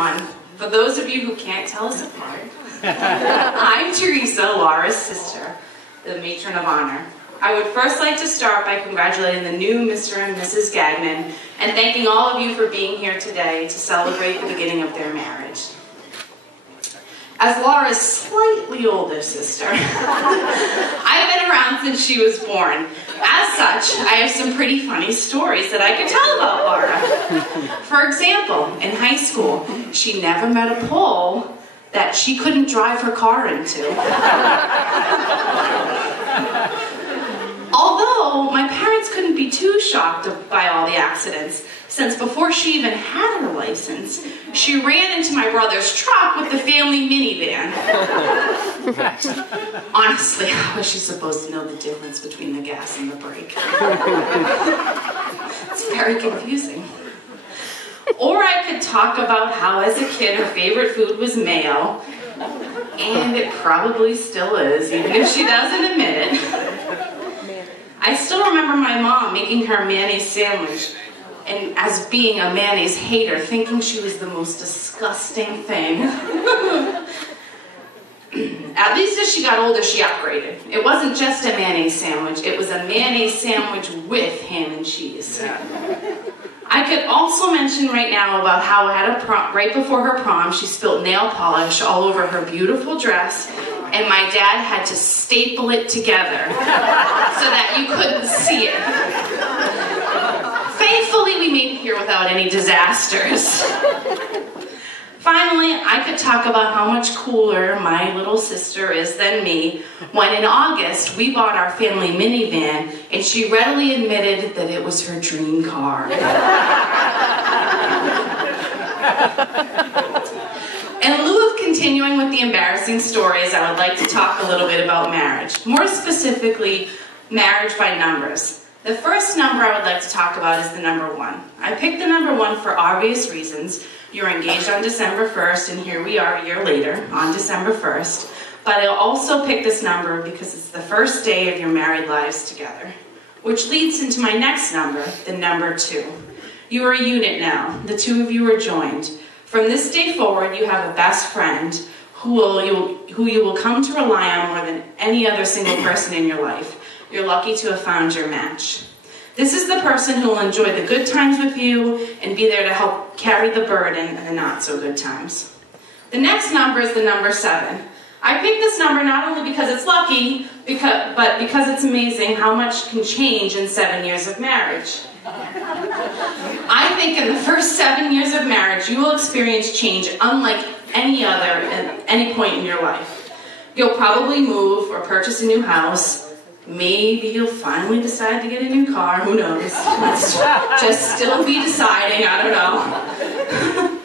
everyone. For those of you who can't tell us apart, I'm Teresa, Laura's sister, the matron of honor. I would first like to start by congratulating the new Mr. and Mrs. Gagnon and thanking all of you for being here today to celebrate the beginning of their marriage. As Laura's slightly older sister, I've been around since she was born. As such, I have some pretty funny stories that I could tell about Laura. For example, in high school, she never met a pole that she couldn't drive her car into. Although, my parents couldn't be too shocked by all the accidents, since before she even had her license, she ran into my brother's truck with the family minivan. Honestly, how was she supposed to know the difference between the gas and the brake? It's very confusing. Or I could talk about how as a kid her favorite food was mayo, and it probably still is, even if she doesn't admit it. I still remember my mom making her a mayonnaise sandwich, and as being a mayonnaise hater, thinking she was the most disgusting thing. At least as she got older, she upgraded. It wasn't just a mayonnaise sandwich, it was a mayonnaise sandwich with ham and cheese. I could also mention right now about how at a prom, right before her prom, she spilled nail polish all over her beautiful dress, and my dad had to staple it together so that you couldn't see it. Thankfully, we made it here without any disasters. Finally, I could talk about how much cooler my little sister is than me when in August we bought our family minivan and she readily admitted that it was her dream car. In lieu of continuing with the embarrassing stories, I would like to talk a little bit about marriage. More specifically, marriage by numbers. The first number I would like to talk about is the number 1. I picked the number 1 for obvious reasons. You were engaged on December 1st, and here we are a year later on December 1st. But I also picked this number because it's the first day of your married lives together. Which leads into my next number, the number 2. You are a unit now. The two of you are joined. From this day forward, you have a best friend who you will come to rely on more than any other single person in your life. You're lucky to have found your match. This is the person who will enjoy the good times with you and be there to help carry the burden of the not so good times. The next number is the number 7. I picked this number not only because it's lucky, but because it's amazing how much can change in 7 years of marriage. I think in the first 7 years of marriage, you will experience change unlike any other at any point in your life. You'll probably move or purchase a new house. Maybe you'll finally decide to get a new car. Who knows? Let's just still be deciding. I don't know.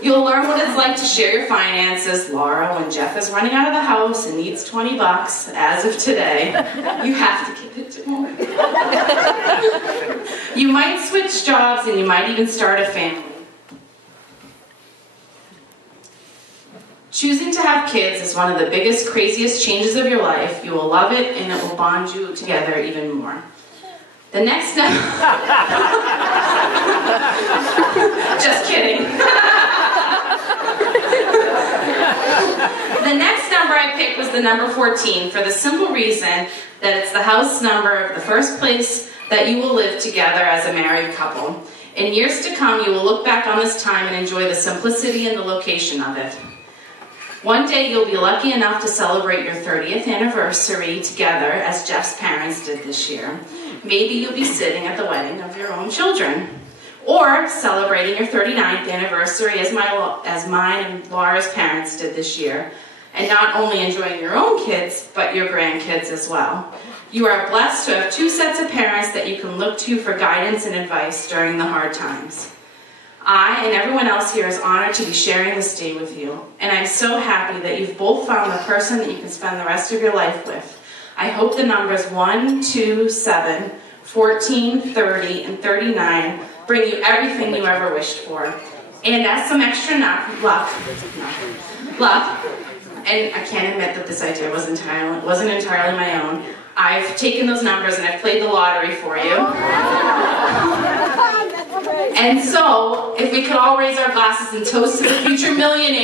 You'll learn what it's like to share your finances. Laura, when Jeff is running out of the house and needs $20, as of today, you have to give it to him. You might switch jobs and you might even start a family. Choosing to have kids is one of the biggest, craziest changes of your life. You will love it, and it will bond you together even more. The next number... Just kidding. The next number I picked was the number 14 for the simple reason that it's the house number of the first place that you will live together as a married couple. In years to come, you will look back on this time and enjoy the simplicity and the location of it. One day you'll be lucky enough to celebrate your 30th anniversary together as Jeff's parents did this year. Maybe you'll be sitting at the wedding of your own children. Or celebrating your 39th anniversary as mine and Laura's parents did this year. And not only enjoying your own kids, but your grandkids as well. You are blessed to have 2 sets of parents that you can look to for guidance and advice during the hard times. I and everyone else here is honored to be sharing this day with you, and I'm so happy that you've both found the person that you can spend the rest of your life with. I hope the numbers 1, 2, 7, 14, 30, and 39 bring you everything you ever wished for. And as some extra luck, and I can't admit that this idea wasn't entirely my own, I've taken those numbers and I've played the lottery for you. And so, if we could all raise our glasses and toast to the future millionaires.